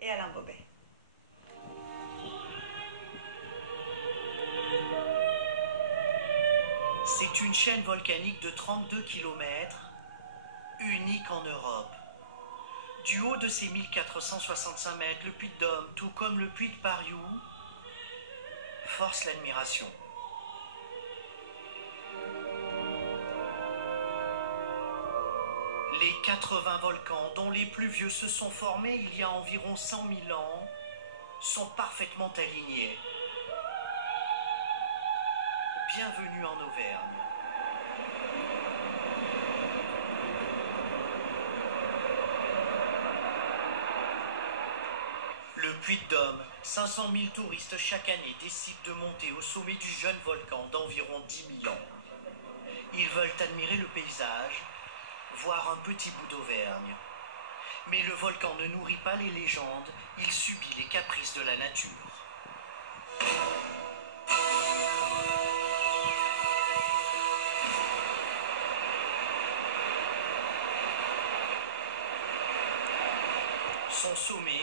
et Alain Bobet. C'est une chaîne volcanique de 32 km, unique en Europe. Du haut de ses 1465 mètres, le Puy de Dôme, tout comme le Puy de Pariou, force l'admiration. Les 80 volcans, dont les plus vieux se sont formés il y a environ 100 000 ans, sont parfaitement alignés. Bienvenue en Auvergne. Le Puy de Dôme, 500 000 touristes chaque année décident de monter au sommet du jeune volcan d'environ 10 000 ans. Ils veulent admirer le paysage, voir un petit bout d'Auvergne. Mais le volcan ne nourrit pas les légendes, il subit les caprices de la nature. Son sommet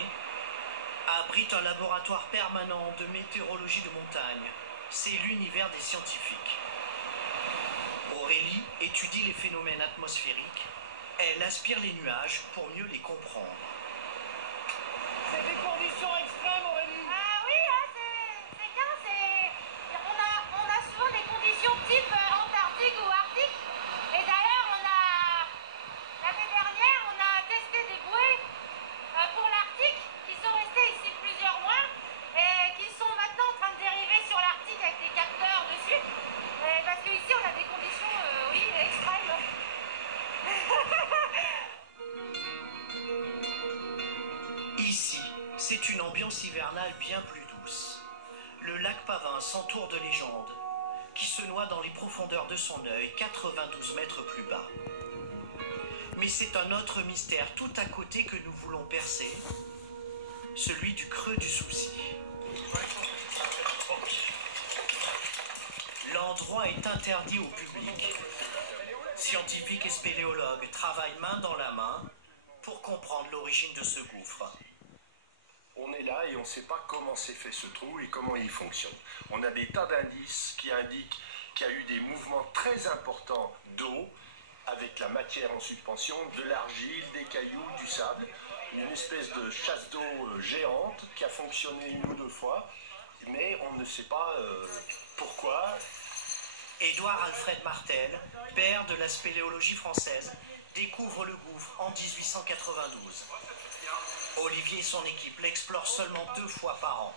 abrite un laboratoire permanent de météorologie de montagne. C'est l'univers des scientifiques. Aurélie étudie les phénomènes atmosphériques. Elle aspire les nuages pour mieux les comprendre. C'est des conditions extrêmes, Aurélie. Ah oui, c'est bien, on a souvent des conditions type Antarctique ou Arctique. Et d'ailleurs, l'année dernière, on a testé des bouées pour l'Arctique qui sont restées ici plusieurs mois et qui sont maintenant en train de dériver sur l'Arctique avec des capteurs dessus. Parce qu'ici, on a des conditions, oui, extrêmes. Ici, c'est une ambiance hivernale bien plus douce. Le lac Pavin s'entoure de légendes, qui se noie dans les profondeurs de son œil, 92 mètres plus bas. Mais c'est un autre mystère tout à côté que nous voulons percer, celui du creux du Souci. L'endroit est interdit au public. Scientifiques et spéléologues travaillent main dans la main pour comprendre l'origine de ce gouffre. On est là et on ne sait pas comment s'est fait ce trou et comment il fonctionne. On a des tas d'indices qui indiquent qu'il y a eu des mouvements très importants d'eau avec la matière en suspension, de l'argile, des cailloux, du sable, une espèce de chasse d'eau géante qui a fonctionné une ou deux fois, mais on ne sait pas pourquoi. Édouard Alfred Martel, père de la spéléologie française, découvre le gouffre en 1892. Olivier et son équipe l'explorent seulement 2 fois par an.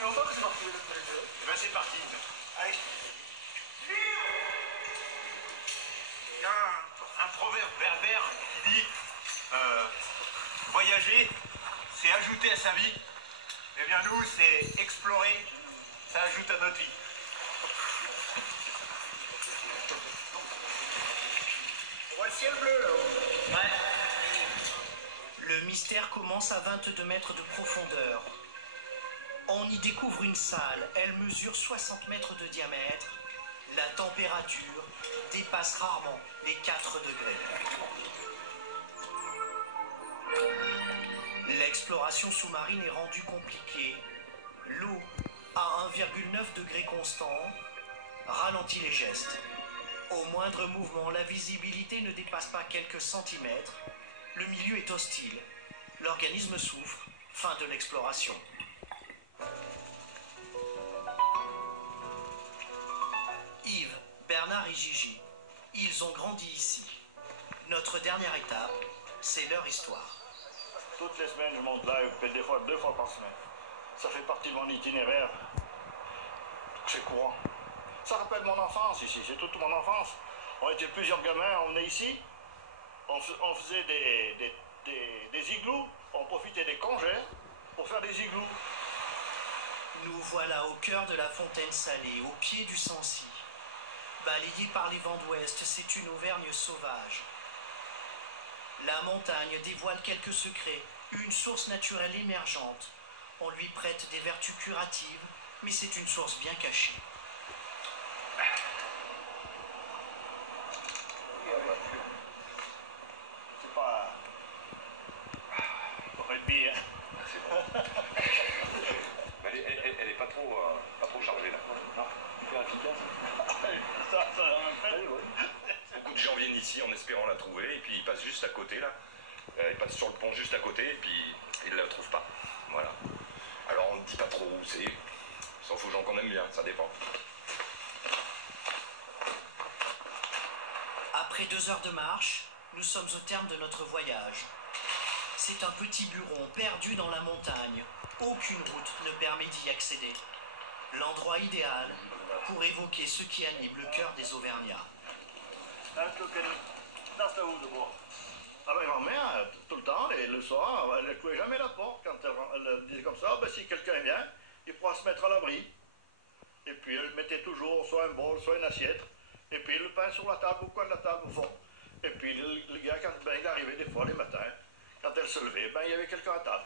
Et on voit que c'est parti. Eh ben c'est parti. Allez. Il y a un proverbe berbère qui dit voyager, c'est ajouter à sa vie. Eh bien nous, c'est explorer, ça ajoute à notre vie. On voit le ciel bleu là-haut. Ouais. Le mystère commence à 22 mètres de profondeur. On y découvre une salle, elle mesure 60 mètres de diamètre. La température dépasse rarement les 4 degrés. L'exploration sous-marine est rendue compliquée. L'eau, à 1,9 degré constant, ralentit les gestes. Au moindre mouvement, la visibilité ne dépasse pas quelques centimètres. Le milieu est hostile. L'organisme souffre. Fin de l'exploration. Yves, Bernard et Gigi, ils ont grandi ici. Notre dernière étape, c'est leur histoire. Toutes les semaines, je monte là, des fois 2 fois par semaine. Ça fait partie de mon itinéraire. C'est courant. Ça rappelle mon enfance ici, c'est toute mon enfance. On était plusieurs gamins, on venait ici, on faisait des igloos, on profitait des congés pour faire des igloos. Nous voilà au cœur de la fontaine salée, au pied du Sancy. Balayée par les vents d'ouest, c'est une Auvergne sauvage. La montagne dévoile quelques secrets, une source naturelle émergente. On lui prête des vertus curatives, mais c'est une source bien cachée. C'est pas... rugby, hein. c'est bon. Mais elle est pas trop chargée là. Non, hyper efficace. Ça Beaucoup de gens viennent ici en espérant la trouver et puis ils passent juste à côté là. Ils passent sur le pont juste à côté et puis ils la trouvent pas. Voilà. Alors on ne dit pas trop où c'est. Sauf aux gens qu'on aime bien, ça dépend. Après 2 heures de marche, nous sommes au terme de notre voyage. C'est un petit buron perdu dans la montagne. Aucune route ne permet d'y accéder. L'endroit idéal pour évoquer ce qui anime le cœur des Auvergnats. Ah ben grand-mère, tout le temps, et le soir, elle ne clouait jamais la porte. Quand elle disait comme ça, ben, si quelqu'un vient, il pourra se mettre à l'abri. Et puis elle mettait toujours soit un bol, soit une assiette. Et puis le pain sur la table, au coin de la table, au fond. Et puis le gars, quand il arrivait des fois les matins, quand elle se levait, ben, il y avait quelqu'un à table.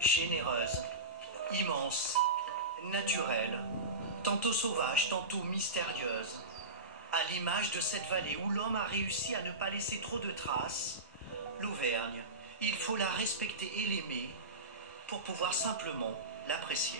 Généreuse, immense, naturelle, tantôt sauvage, tantôt mystérieuse. À l'image de cette vallée où l'homme a réussi à ne pas laisser trop de traces, l'Auvergne, il faut la respecter et l'aimer pour pouvoir simplement l'apprécier.